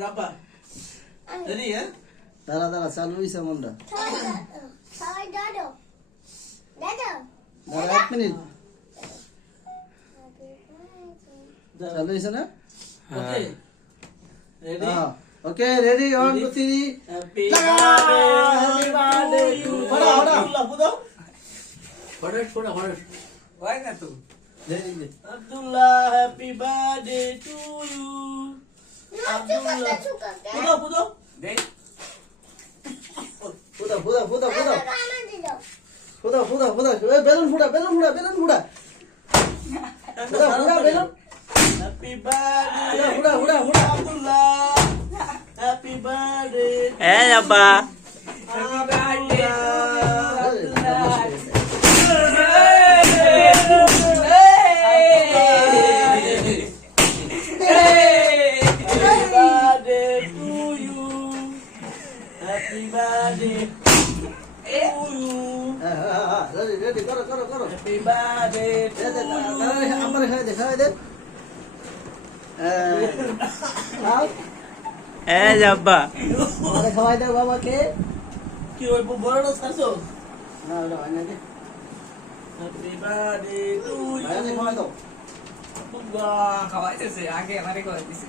Rapa ready হ্যাঁ দাঁড়া দাঁড়া চালু হইছে মনটা সবাই দাদু দাদু দাঁড়া 1 মিনিট চালু হইছে না ওকে রেডি হ্যাঁ okay ready 1 2 3 happy birthday to ফড়া ফড়া বুদো ফড়া ওই না তো ready Abdullah happy birthday to you Abdullah বুদো দে ফুটা ফুটা ফুটা ফুটা আমার দিলো ফুটা ফুটা ফুটা এই বেলুন ফুটা বেলুন ফুটা বেলুন ফুটা ফুটা ফুটা বেলুন হ্যাপি বার্থডে ফুটা ফুটা ফুটা আব্দুল্লাহ হ্যাপি বার্থডে এই আব্বা happy birthday Happy birthday to you. Ready ready করো করো করো Happy birthday to you. আমার খাই দে খাই দে খাও এই আব্বা আরে খাওয়াই দে বাবাকে কি ওই বড় রস খাসো? না ওটা হয় না দে Happy birthday to আরে you. খাওয়াই দাও বুগা খাওয়াইতেছে আগে আমারে খাওয়াইতেছে।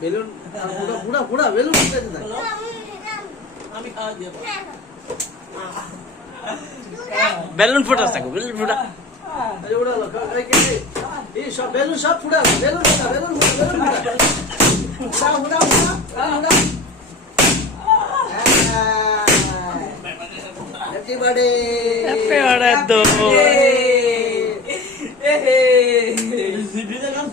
বেলুন ফুটা ফুটা ফুটা বেলুন ফুটাই দে আমি খাওয়া দিব। বেলুন ফুটাস থাকো বেলুন ফুটা আরে ওটা লোক এই কে এই সব বেলুন সব ফুটা বেলুন ফুটা বেলুন ফুটা বেলুন ফুটা ফুটা ফুটা ফুটা হ্যাপি বার্থডে হ্যাপি বার্থডে তো এ হে জিবি দে কাম